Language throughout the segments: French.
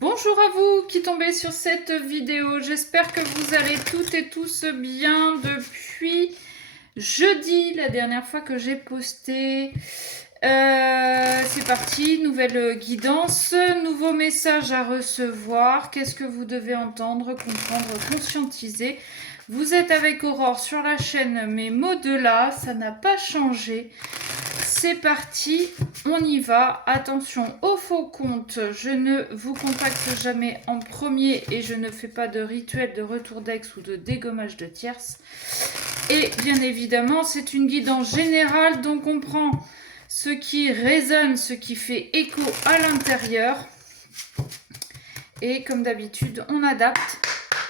Bonjour à vous qui tombez sur cette vidéo. J'espère que vous allez toutes et tous bien depuis jeudi, la dernière fois que j'ai posté. C'est parti, nouvelle guidance, nouveau message à recevoir. Qu'est-ce que vous devez entendre, comprendre, conscientiser? Vous êtes avec Aurore sur la chaîne Mes mots de là, ça n'a pas changé. C'est parti, on y va. Attention au faux compte, je ne vous contacte jamais en premier et je ne fais pas de rituel de retour d'ex ou de dégommage de tierces. Et bien évidemment, c'est une guidance générale, donc on prend ce qui résonne, ce qui fait écho à l'intérieur. Et comme d'habitude, on adapte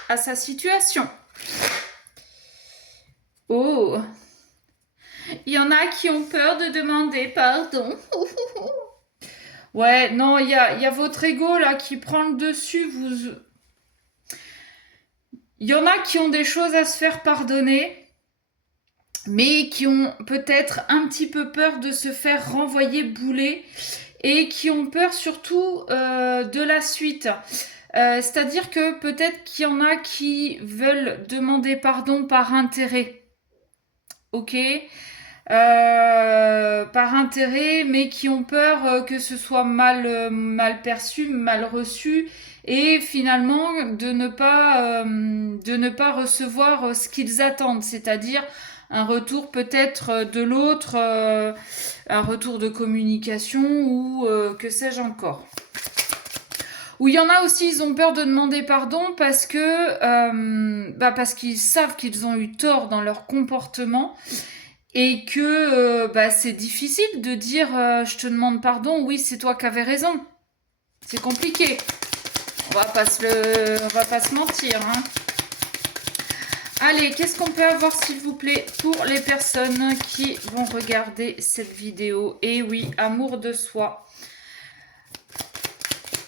à sa situation. Oh! Il y en a qui ont peur de demander pardon. Ouais, non, il y a votre ego là qui prend le dessus. Il y en a qui ont des choses à se faire pardonner, mais qui ont peut-être un petit peu peur de se faire renvoyer bouler et qui ont peur surtout de la suite. C'est-à-dire que peut-être qu'il y en a qui veulent demander pardon par intérêt. Ok ? Par intérêt, mais qui ont peur que ce soit mal perçu, mal reçu, et finalement de ne pas recevoir ce qu'ils attendent, c'est-à-dire un retour peut-être de l'autre, un retour de communication ou que sais-je encore. Ou il y en a aussi, ils ont peur de demander pardon parce qu'ils savent qu'ils ont eu tort dans leur comportement. Et que c'est difficile de dire je te demande pardon, oui c'est toi qui avais raison. C'est compliqué. On va pas se mentir. Hein. Allez, qu'est-ce qu'on peut avoir s'il vous plaît pour les personnes qui vont regarder cette vidéo? Et oui, amour de soi.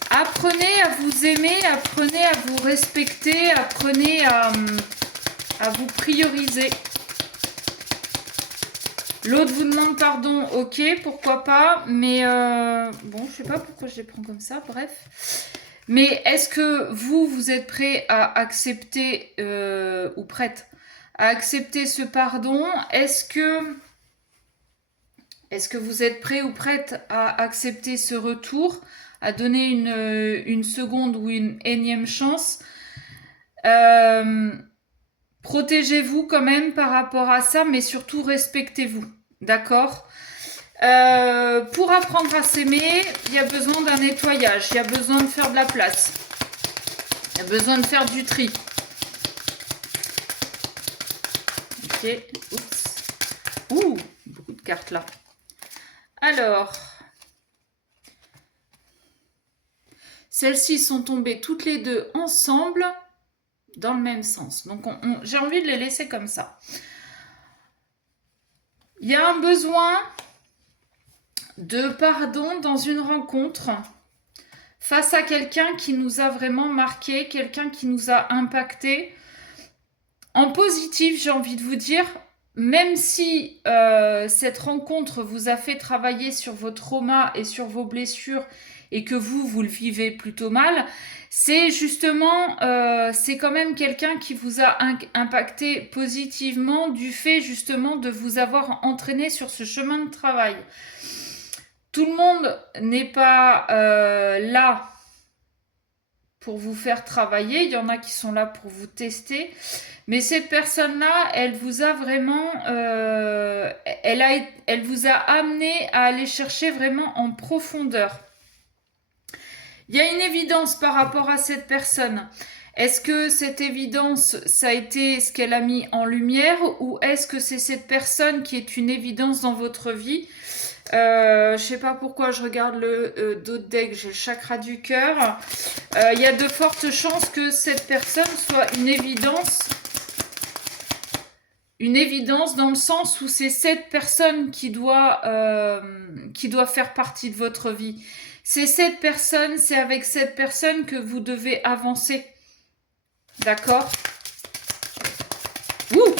Apprenez à vous aimer, apprenez à vous respecter, apprenez à vous prioriser. L'autre vous demande pardon, ok, pourquoi pas, mais bon, je sais pas pourquoi je les prends comme ça, bref. Mais est-ce que vous êtes prêt à accepter, ou prête à accepter ce pardon? Est-ce que vous êtes prêt ou prête à accepter ce retour, à donner une seconde ou une énième chance? Protégez-vous quand même par rapport à ça, mais surtout respectez-vous, d'accord? Pour apprendre à s'aimer, il y a besoin d'un nettoyage, il y a besoin de faire de la place, il y a besoin de faire du tri. Ok, oups. Ouh, beaucoup de cartes là. Alors, celles-ci sont tombées toutes les deux ensemble dans le même sens. Donc, j'ai envie de les laisser comme ça. Il y a un besoin de pardon dans une rencontre face à quelqu'un qui nous a vraiment marqué, quelqu'un qui nous a impacté. En positif, j'ai envie de vous dire, même si cette rencontre vous a fait travailler sur vos traumas et sur vos blessures et que vous le vivez plutôt mal, c'est justement, c'est quand même quelqu'un qui vous a impacté positivement du fait justement de vous avoir entraîné sur ce chemin de travail. Tout le monde n'est pas là pour vous faire travailler, il y en a qui sont là pour vous tester, mais cette personne-là, elle vous a vraiment, elle vous a amené à aller chercher vraiment en profondeur. Il y a une évidence par rapport à cette personne. Est-ce que cette évidence, ça a été ce qu'elle a mis en lumière, ou est-ce que c'est cette personne qui est une évidence dans votre vie? Je sais pas pourquoi je regarde le dos de deck, j'ai le chakra du cœur. Il y a de fortes chances que cette personne soit une évidence dans le sens où c'est cette personne qui doit faire partie de votre vie. C'est cette personne, c'est avec cette personne que vous devez avancer. D'accord ? Ouh !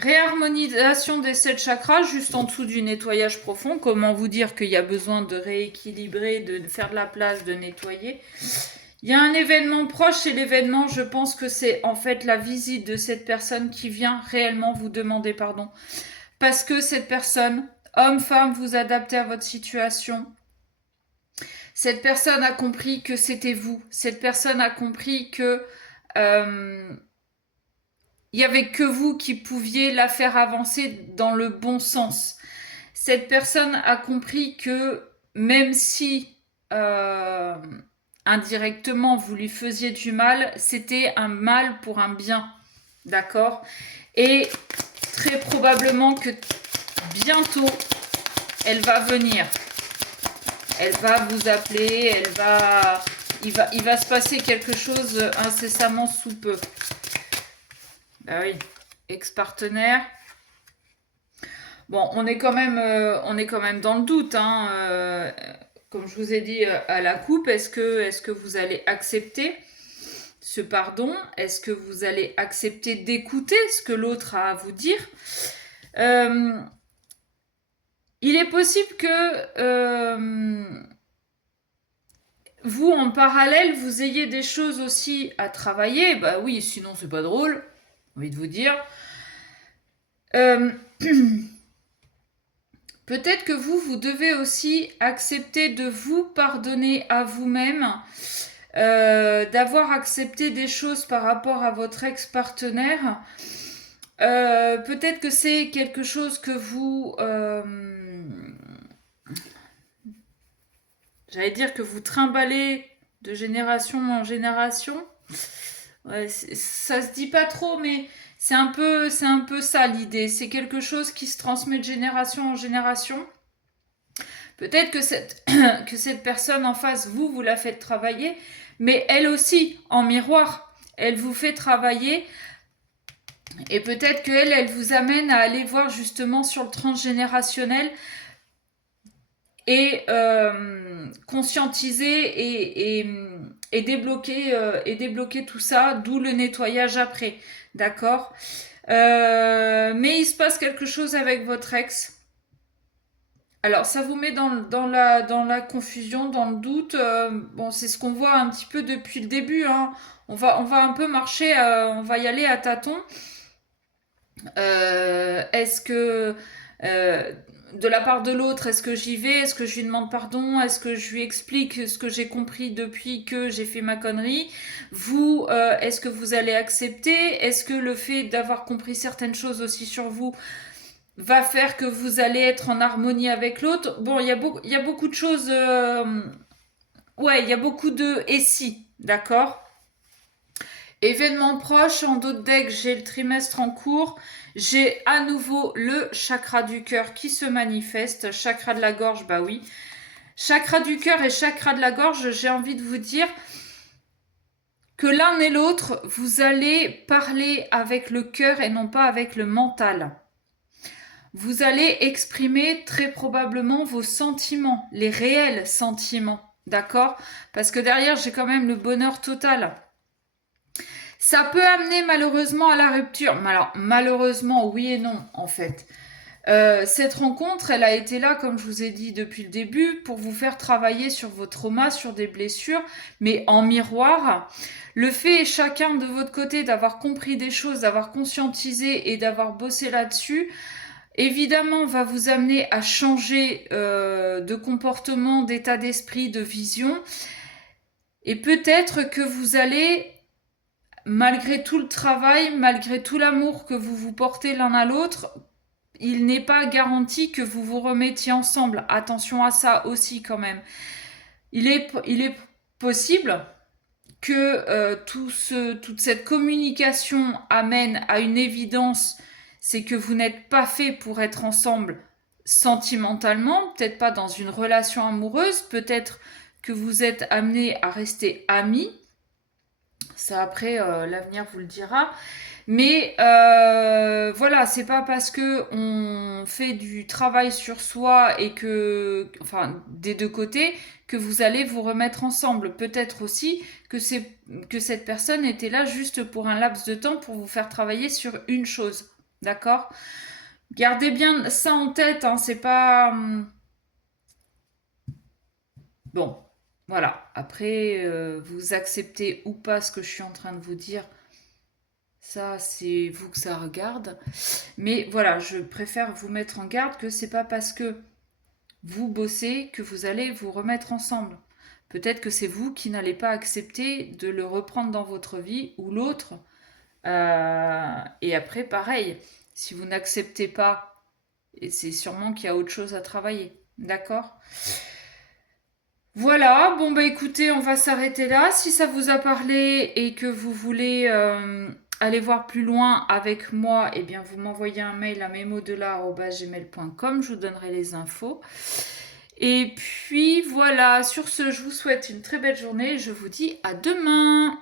Réharmonisation des 7 chakras, juste en dessous du nettoyage profond. Comment vous dire qu'il y a besoin de rééquilibrer, de faire de la place, de nettoyer. Il y a un événement proche et l'événement, je pense que c'est en fait la visite de cette personne qui vient réellement vous demander pardon. Parce que cette personne, homme, femme, vous adaptez à votre situation. Cette personne a compris que c'était vous. Cette personne a compris que il n'y avait que vous qui pouviez la faire avancer dans le bon sens. Cette personne a compris que même si indirectement vous lui faisiez du mal, c'était un mal pour un bien. D'accord? Et très probablement que bientôt, elle va venir. Elle va vous appeler, il va se passer quelque chose incessamment sous peu. Bah oui, ex-partenaire. Bon, on est quand même dans le doute, hein. Comme je vous ai dit à la coupe, est-ce que vous allez accepter ce pardon? Est-ce que vous allez accepter d'écouter ce que l'autre a à vous dire? Il est possible que vous, en parallèle, vous ayez des choses aussi à travailler. Bah oui, sinon c'est pas drôle, j'ai envie de vous dire. Peut-être que vous devez aussi accepter de vous pardonner à vous-même, d'avoir accepté des choses par rapport à votre ex-partenaire. Peut-être que c'est quelque chose que vous... j'allais dire que vous trimballez de génération en génération. Ouais, ça se dit pas trop, mais c'est un peu ça l'idée. C'est quelque chose qui se transmet de génération en génération. Peut-être que que cette personne en face, vous la faites travailler, mais elle aussi, en miroir, elle vous fait travailler. Et peut-être elle vous amène à aller voir justement sur le transgénérationnel et conscientiser et débloquer tout ça, d'où le nettoyage après. D'accord? Mais il se passe quelque chose avec votre ex. Alors, ça vous met dans la confusion, dans le doute. Bon, c'est ce qu'on voit un petit peu depuis le début, hein. On va un peu marcher, on va y aller à tâtons. Est-ce que de la part de l'autre, est-ce que j'y vais? Est-ce que je lui demande pardon? Est-ce que je lui explique ce que j'ai compris depuis que j'ai fait ma connerie? Vous, est-ce que vous allez accepter? Est-ce que le fait d'avoir compris certaines choses aussi sur vous va faire que vous allez être en harmonie avec l'autre? Bon, il y a beaucoup de choses... ouais, il y a beaucoup de « et si », d'accord? Événement proche, en d'autres decks, j'ai le trimestre en cours. J'ai à nouveau le chakra du cœur qui se manifeste. Chakra de la gorge, bah oui. Chakra du cœur et chakra de la gorge, j'ai envie de vous dire que l'un et l'autre, vous allez parler avec le cœur et non pas avec le mental. Vous allez exprimer très probablement vos sentiments, les réels sentiments, d'accord? Parce que derrière, j'ai quand même le bonheur total. Ça peut amener malheureusement à la rupture. Alors, malheureusement, oui et non, en fait. Cette rencontre, elle a été là, comme je vous ai dit depuis le début, pour vous faire travailler sur vos traumas, sur des blessures, mais en miroir, le fait chacun de votre côté d'avoir compris des choses, d'avoir conscientisé et d'avoir bossé là-dessus, évidemment, va vous amener à changer de comportement, d'état d'esprit, de vision. Et peut-être que vous allez, malgré tout le travail, malgré tout l'amour que vous vous portez l'un à l'autre, il n'est pas garanti que vous vous remettiez ensemble. Attention à ça aussi quand même. Il est possible que toute cette communication amène à une évidence, c'est que vous n'êtes pas fait pour être ensemble sentimentalement, peut-être pas dans une relation amoureuse, peut-être que vous êtes amenés à rester amis. Ça après, l'avenir vous le dira. Mais voilà, c'est pas parce que on fait du travail sur soi et que, enfin, des deux côtés, que vous allez vous remettre ensemble. Peut-être aussi que cette personne était là juste pour un laps de temps pour vous faire travailler sur une chose. D'accord? Gardez bien ça en tête, hein, c'est pas... Bon, voilà. Après, vous acceptez ou pas ce que je suis en train de vous dire, ça, c'est vous que ça regarde. Mais voilà, je préfère vous mettre en garde que c'est pas parce que vous bossez que vous allez vous remettre ensemble. Peut-être que c'est vous qui n'allez pas accepter de le reprendre dans votre vie ou l'autre. Et après, pareil, si vous n'acceptez pas, et c'est sûrement qu'il y a autre chose à travailler. D'accord? Voilà, bon bah écoutez, on va s'arrêter là. Si ça vous a parlé et que vous voulez aller voir plus loin avec moi, eh bien vous m'envoyez un mail à memodela@gmail.com, je vous donnerai les infos. Et puis voilà, sur ce, je vous souhaite une très belle journée et je vous dis à demain.